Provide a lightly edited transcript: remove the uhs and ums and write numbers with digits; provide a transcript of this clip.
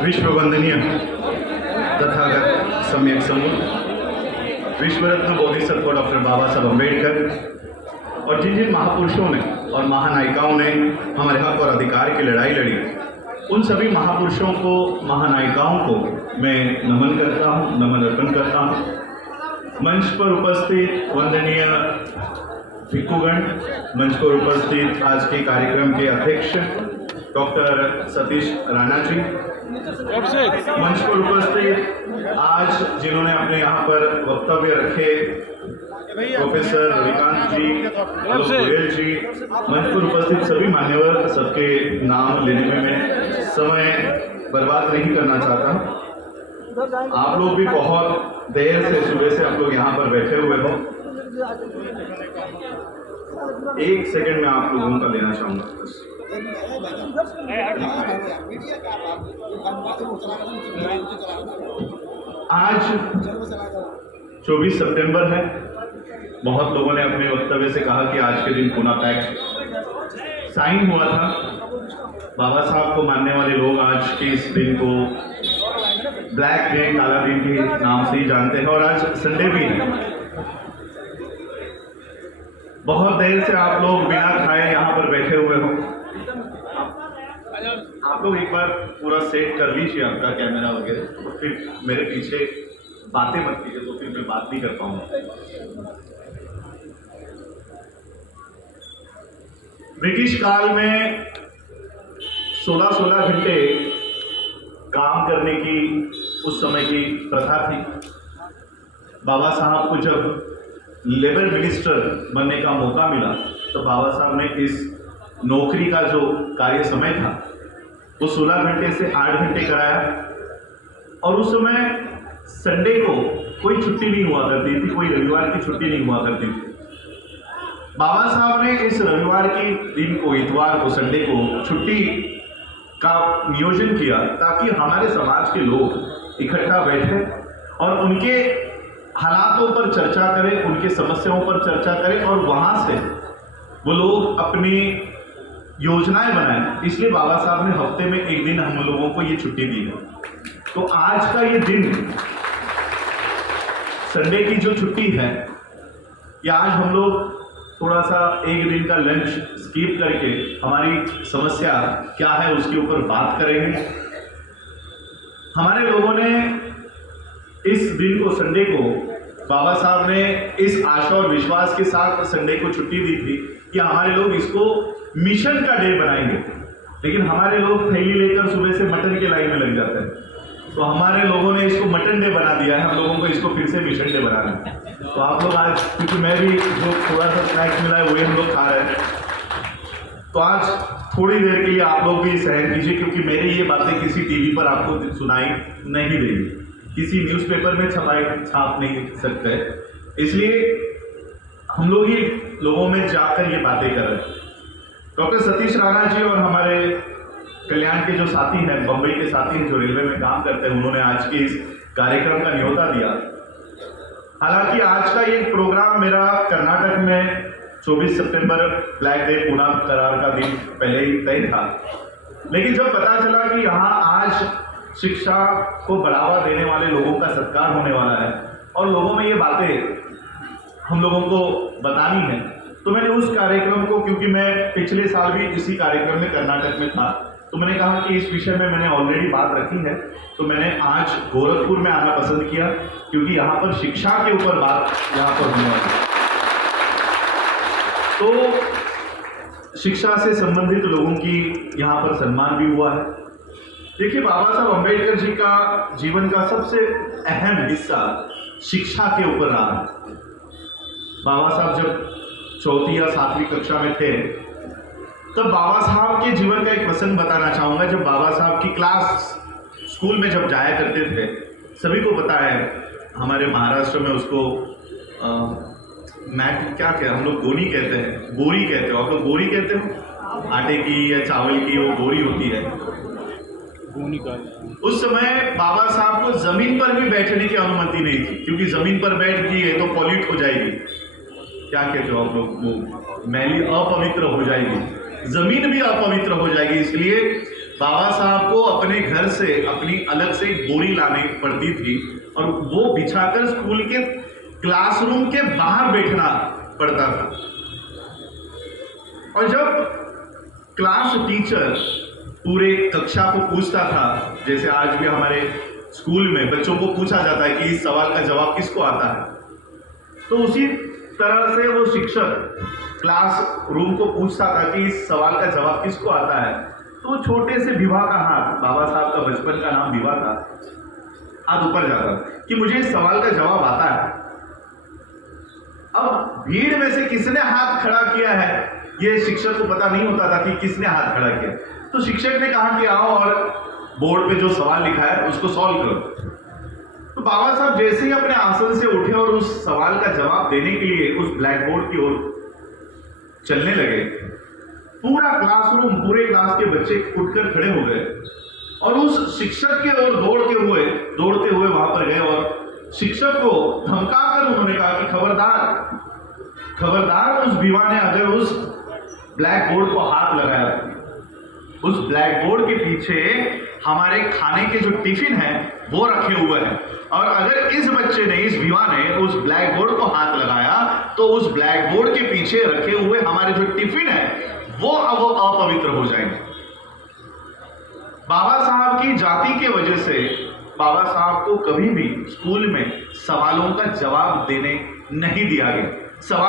विश्व वंदनीय तथागत सम्यक समूह विश्व रत्न बोधिसत्व डॉक्टर बाबा साहब अम्बेडकर और जिन जिन महापुरुषों ने और महानायिकाओं ने हमारे हक और अधिकार की लड़ाई लड़ी, उन सभी महापुरुषों को, महानायिकाओं को मैं नमन करता हूँ, नमन अर्पण करता हूँ। मंच पर उपस्थित वंदनीय भिक्षुगण, मंच पर उपस्थित आज के कार्यक्रम के अध्यक्ष डॉक्टर सतीश राणा जी, मंच पर उपस्थित आज जिन्होंने अपने यहाँ पर वक्तव्य रखे प्रोफेसर रविकांत जी, गोयल जी, मंच पर उपस्थित सभी मान्यवर, सबके नाम लेने में मैं समय बर्बाद नहीं करना चाहता। आप लोग भी बहुत देर से, सुबह से आप लोग यहाँ पर बैठे हुए हो। एक सेकंड में आप लोगों का लेना चाहूँगा। आज 24 सितंबर है। बहुत लोगों ने अपने वक्तव्य से कहा कि आज के दिन पुणे पैक्ट साइन हुआ था। बाबा साहब को मानने वाले लोग आज के इस दिन को ब्लैक डे, काला दिन के नाम से ही जानते हैं और आज संडे भी है। बहुत देर से आप लोग बिना खाए यहाँ पर बैठे हुए हो। आप लोग एक बार पूरा सेट कर लीजिए आपका कैमरा वगैरह, तो फिर मेरे पीछे बातें मत कीजिए, तो फिर मैं बात नहीं कर पाऊंगा। ब्रिटिश काल में 16-16 घंटे काम करने की उस समय की प्रथा थी। बाबा साहब को जब लेबर मिनिस्टर बनने का मौका मिला तो बाबा साहब ने इस नौकरी का जो कार्य समय था वो 16 घंटे से 8 घंटे कराया। और उस समय संडे को कोई छुट्टी नहीं हुआ करती थी, कोई रविवार की छुट्टी नहीं हुआ करती थी। बाबा साहब ने इस रविवार के दिन को, इतवार को, संडे को छुट्टी का नियोजन किया ताकि हमारे समाज के लोग इकट्ठा बैठे और उनके हालातों पर चर्चा करें, उनके समस्याओं पर चर्चा करें और वहाँ से वो लोग अपनी योजनाएं बनाएं। इसलिए बाबा साहब ने हफ्ते में एक दिन हम लोगों को ये छुट्टी दी है। तो आज का ये दिन, संडे की जो छुट्टी है, या आज हम लोग थोड़ा सा एक दिन का लंच स्किप करके हमारी समस्या क्या है उसके ऊपर बात करेंगे। हमारे लोगों ने इस दिन को, संडे को, बाबा साहब ने इस आशा और विश्वास के साथ संडे को छुट्टी दी थी कि हमारे लोग इसको मिशन का डे बनाएंगे। लेकिन हमारे लोग थैली लेकर सुबह से मटन के लाइन में लग जाते हैं, तो हमारे लोगों ने इसको मटन डे बना दिया है। हम लोगों को इसको फिर से मिशन डे बनाना है। तो आप लोग आज, क्योंकि मैं भी जो थोड़ा सा स्नैक्स मिला है वही हम लोग खा रहे हैं, तो आज थोड़ी देर के लिए आप लोग भी सहन कीजिए, क्योंकि मेरी ये बातें किसी टीवी पर आपको सुनाई नहीं देगी, किसी न्यूज़पेपर में छाप नहीं सकते। इसलिए हम लोग ही लोगों में जाकर ये बातें कर रहे हैं। डॉक्टर सतीश राणा जी और हमारे कल्याण के जो साथी हैं, बम्बई के साथी हैं जो रेलवे में काम करते हैं, उन्होंने आज के इस कार्यक्रम का न्योता दिया। हालांकि आज का ये प्रोग्राम मेरा कर्नाटक में 24 सितंबर ब्लैक डे, पुणे करार का दिन पहले ही तय था। लेकिन जब पता चला कि यहाँ आज शिक्षा को बढ़ावा देने वाले लोगों का सत्कार होने वाला है और लोगों में ये बातें हम लोगों को बतानी है, तो मैंने उस कार्यक्रम को, क्योंकि मैं पिछले साल भी इसी कार्यक्रम में कर्नाटक में था, तो मैंने कहा कि इस विषय में मैंने ऑलरेडी बात रखी है, तो मैंने आज गोरखपुर में आना पसंद किया, क्योंकि यहाँ पर शिक्षा के ऊपर बात यहाँ पर होने वाली है। तो शिक्षा से संबंधित लोगों की यहाँ पर सम्मान भी हुआ है। देखिए, बाबा साहब अम्बेडकर जी का जीवन का सबसे अहम हिस्सा शिक्षा के ऊपर रहा है। बाबा साहब जब 4वीं या 7वीं कक्षा में थे, तब बाबा साहब के जीवन का एक प्रसंग बताना चाहूँगा। जब बाबा साहब की क्लास स्कूल में जब जाया करते थे, सभी को पता है, हमारे महाराष्ट्र में उसको मैट क्या कहते हैं, हम लोग गोनी कहते हैं, बोरी कहते हो, आप लोग बोरी कहते हो, आटे की या चावल की वो बोरी होती है। उस समय बाबा साहब को जमीन पर भी बैठने की अनुमति नहीं थी, क्योंकि जमीन पर बैठ गई तो पॉल्यूट हो जाएगी, क्या कहते हो आप लोग, वो मैली अपवित्र हो जाएगी। जमीन भी अपवित्र हो जाएगी। इसलिए बाबा साहब को अपने घर से अपनी अलग से एक बोरी लानी पड़ती थी और वो बिछाकर स्कूल के क्लासरूम के बाहर बैठना पड़ता था। और जब क्लास टीचर पूरे कक्षा को पूछता था, जैसे आज भी हमारे स्कूल में बच्चों को पूछा जाता है कि इस सवाल का जवाब किसको आता है, तो उसी तरह से वो शिक्षक क्लास रूम को पूछता था कि इस सवाल का जवाब किसको आता है। तो छोटे से विभा का हाथ, बाबा साहब का बचपन का नाम विभा था, हाथ ऊपर जाता कि मुझे इस सवाल का जवाब आता है। अब भीड़ में से किसने हाथ खड़ा किया है ये शिक्षक को पता नहीं होता था कि किसने हाथ खड़ा किया। तो शिक्षक ने कहा कि आओ और बोर्ड पे जो सवाल लिखा है उसको सॉल्व करो। तो बाबा साहब जैसे ही अपने आसन से उठे और उस सवाल का जवाब देने के लिए उस ब्लैक बोर्ड की ओर चलने लगे, पूरा क्लासरूम, पूरे क्लास के बच्चे उठकर खड़े हो गए और उस शिक्षक के ओर दौड़ते हुए वहां पर गए और शिक्षक को धमकाकर उन्होंने कहा कि खबरदार उस विवा ने अगर उस ब्लैक बोर्ड को हाथ लगाया, उस ब्लैक बोर्ड के पीछे हमारे खाने के जो टिफिन है वो रखे हुए हैं, और अगर इस बच्चे ने, इस विवा ने उस ब्लैक बोर्ड को हाथ लगाया तो उस ब्लैक बोर्ड के पीछे रखे हुए हमारे जो टिफिन है वो अब अपवित्र हो जाएंगे। बाबा साहब की जाति के वजह से बाबा साहब को कभी भी स्कूल में सवालों का जवाब देने नहीं दिया गया। सवाल